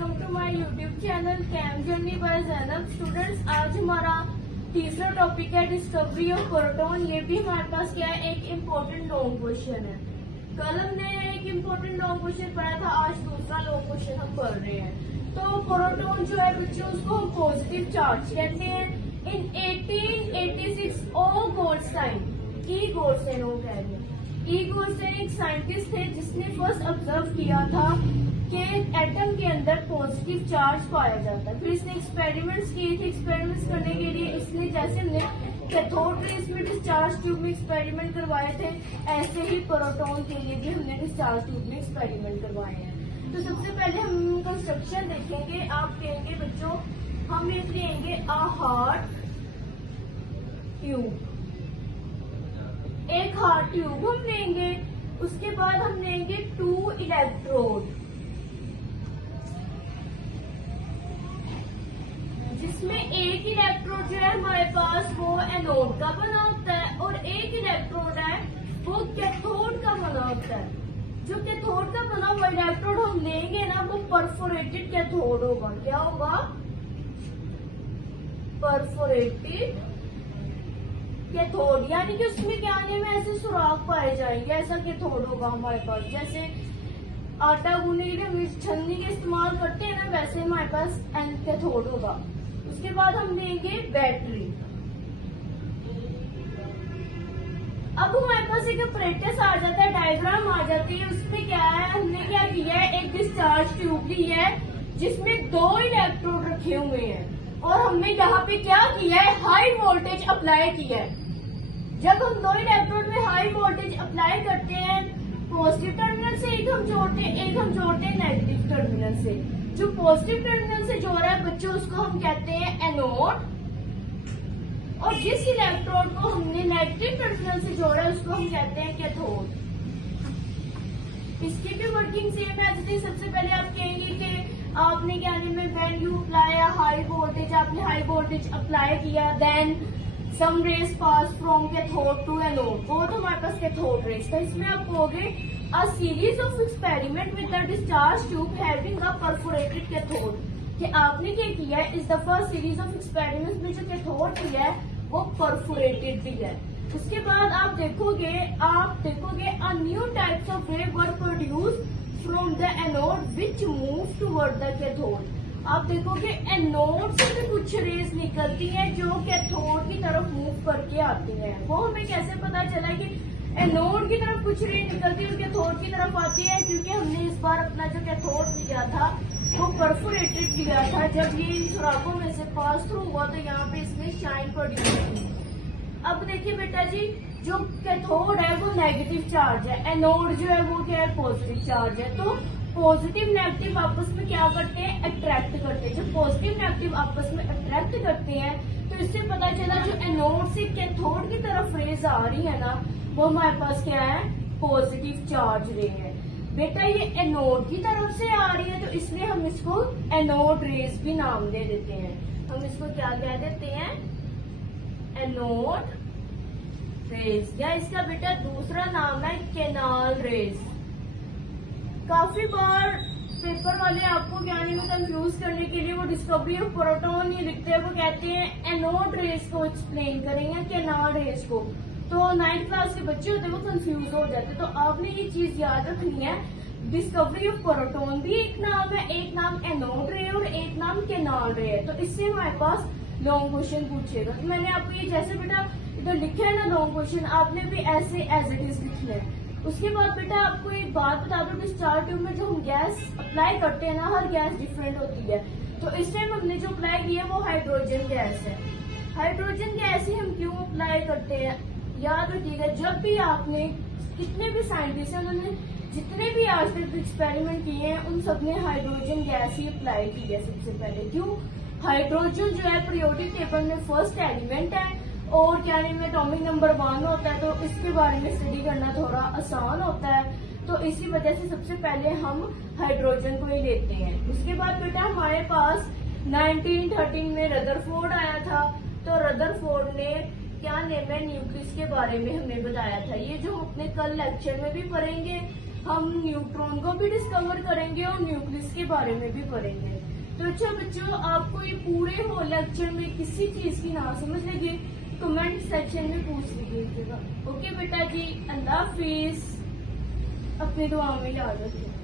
Welcome to my YouTube channel cam journey by Zainab. Students, आज हमारा तीसरा टॉपिक है डिस्कवरी ऑफ प्रोटॉन। ये भी हमारे पास क्या है, एक इम्पोर्टेंट लॉन्ग क्वेश्चन है। कल हमने एक इम्पोर्टेंट लॉन्ग क्वेश्चन पढ़ा था, आज दूसरा लॉन्ग क्वेश्चन हम पढ़ रहे हैं। तो प्रोटॉन जो है बच्चों, उसको हम पॉजिटिव चार्ज कहते हैं। इन 1886 ओ गोल्डस्टाइन, ई गोल्डस्टाइन वो कह रहे हैं, ई गोल्डस्टाइन एक साइंटिस्ट थे जिसने फर्स्ट ऑब्जर्व किया था कि एटम के अंदर पॉजिटिव चार्ज पाया जाता है। फिर इसने एक्सपेरिमेंट्स किए थे। एक्सपेरिमेंट्स करने के लिए इसने, जैसे हमने कैथोड रेज में डिस्चार्ज ट्यूब में एक्सपेरिमेंट करवाए थे, ऐसे ही प्रोटॉन के लिए भी हमने डिस्चार्ज ट्यूब में एक्सपेरिमेंट करवाए हैं। तो सबसे पहले हम कंस्ट्रक्शन देखेंगे। आप कहेंगे बच्चों, हम लिख लेंगे अ हार्ट ट्यूब, एक हार्ट ट्यूब हम लेंगे। उसके बाद हम लेंगे 2 इलेक्ट्रोड, जिसमें एक इलेक्ट्रोड जो है हमारे पास वो एनोड का बना होता है और एक इलेक्ट्रोड है वो कैथोड का बना होता है। जो कैथोड का बना हुआ इलेक्ट्रोड हम लेंगे ना, वो परफोरेटेड कैथोड होगा। क्या होगा? परफोरेटेड कैथोड, यानी कि उसमें क्या में ऐसे सुराख पाए जाएंगे, ऐसा कैथोड होगा हमारे पास। जैसे आटा गूंदने के लिए हम छन्नी का इस्तेमाल करते हैं ना, वैसे हमारे पास कैथोड होगा। उसके बाद हम लेंगे बैटरी। अब हमारे पास एक अपरेटस आ जाता है, डायग्राम आ जाती है। उसमें क्या है, हमने क्या किया है, एक डिस्चार्ज ट्यूब ली है जिसमें 2 इलेक्ट्रोड रखे हुए हैं और हमने यहाँ पे क्या किया है, हाई वोल्टेज अप्लाई किया है। जब हम 2 इलेक्ट्रोड में हाई वोल्टेज अप्लाई करते हैं, पॉजिटिव टर्मिनल से एक हम जोड़ते हैं नेगेटिव टर्मिनल से। जो पॉजिटिव टर्मिनल से जोड़ा है बच्चों, उसको हम कहते हैं एनोड, और जिस इलेक्ट्रोड को हमने नेगेटिव टर्मिनल से जोड़ा है उसको हम कहते हैं कैथोड। इसकी भी वर्किंग सेम है। सबसे पहले आप कहेंगे कि आपने क्या में when you apply high voltage, आपने हाई वोल्टेज अप्लाई किया, then some rays pass from cathode to anode, वो तो हमारे पास कैथोड रेज था। इसमें आप कहोगे a series of experiment with the discharge tube having a perforated cathode, कि आपने क्या किया है, इस दफा सीरीज ऑफ एक्सपेरिमेंट में जो कैथोड दिया है वो परफोरेटेड भी है। उसके बाद आप देखोगे अ न्यू टाइप्स ऑफ रे वर produce from the anode which move toward the cathode. आप देखोगे एनोड से भी कुछ रेज निकलती हैं जो कैथोड की तरफ मूव करके आती हैं। वो हमें कैसे पता चला कि एनोड की तरफ कुछ रेज निकलती है और कैथोड की तरफ आती है? क्योंकि हमने इस बार अपना जो कैथोड लिया था वो परफोरेटेड लिया था। जब ये इन सुराखों में से पास थ्रू हुआ तो यहाँ पे इसमें शाइन प्रोड्यूस हुई। अब देखिए बेटा जी, जो कैथोड है वो नेगेटिव चार्ज है, एनोड जो है वो क्या है, पॉजिटिव चार्ज है। तो पॉजिटिव नेगेटिव आपस में क्या करते हैं, अट्रैक्ट करते हैं। जब पॉजिटिव नेगेटिव आपस में अट्रैक्ट करते हैं तो इससे पता चला जो एनोड से कैथोड की तरफ रेज आ रही है ना, वो हमारे पास क्या है, पॉजिटिव चार्ज रे है। बेटा ये एनोड की तरफ से आ रही है तो इसलिए हम इसको एनोड रेज भी नाम दे देते हैं। हम इसको क्या कह देते हैं, एनोड रेज, या इसका बेटा दूसरा नाम है कैनाल रेज। काफी बार पेपर वाले आपको ज्ञानी में कंफ्यूज करने के लिए वो डिस्कवरी ऑफ प्रोटॉन ही लिखते हैं, वो कहते हैं एनोड रेज को एक्सप्लेन करेंगे, कैनाल रेज को। तो 9th क्लास के बच्चे होते हैं वो कंफ्यूज हो जाते हैं। तो आपने ये चीज याद रखनी है, डिस्कवरी ऑफ प्रोटॉन भी एक नाम है, एक नाम एनोड रे और एक नाम कैनाल रे है। तो इससे हमारे पास लॉन्ग क्वेश्चन पूछेगा। तो मैंने आपको ये जैसे बेटा इधर लिखा है ना लॉन्ग क्वेश्चन, आपने भी ऐसे एज इट इज लिखना है। उसके बाद बेटा आपको एक बात बता दो, डिस्चार्ज ट्यूब में जो हम गैस अप्लाई करते हैं ना, हर गैस डिफरेंट होती है। तो इस टाइम हमने जो अप्लाई किया वो हाइड्रोजन गैस है। हाइड्रोजन गैस ही हम क्यों अप्लाई करते हैं, याद रखिएगा। जब भी आपने, कितने भी साइंटिस्ट हैं, उन्होंने जितने भी आज तक एक्सपेरिमेंट किए हैं उन सब ने हाइड्रोजन गैस ही अप्लाई की है सबसे पहले। क्यों? हाइड्रोजन जो है पीरियोडिक टेबल में फर्स्ट एलिमेंट है और क्या में एटॉमिक नंबर 1 होता है, तो इसके बारे में स्टडी करना थोड़ा आसान होता है। तो इसी वजह से सबसे पहले हम हाइड्रोजन को ही लेते हैं। उसके बाद बेटा हमारे पास 1913 में रदरफोर्ड आया था। तो रदरफोर्ड ने क्या नेम है, न्यूक्लियस के बारे में हमें बताया था। ये जो हम अपने कल लेक्चर में भी पढ़ेंगे हम न्यूट्रॉन को भी डिस्कवर करेंगे और न्यूक्लियस के बारे में भी पढ़ेंगे। तो अच्छा बच्चों, आपको ये पूरे हो लेक्चर में किसी चीज की ना समझ लगे कमेंट सेक्शन में पूछ लीजिएगा। ओके बेटा जी, अल्लाह हाफिज, अपनी दुआ में याद रखें।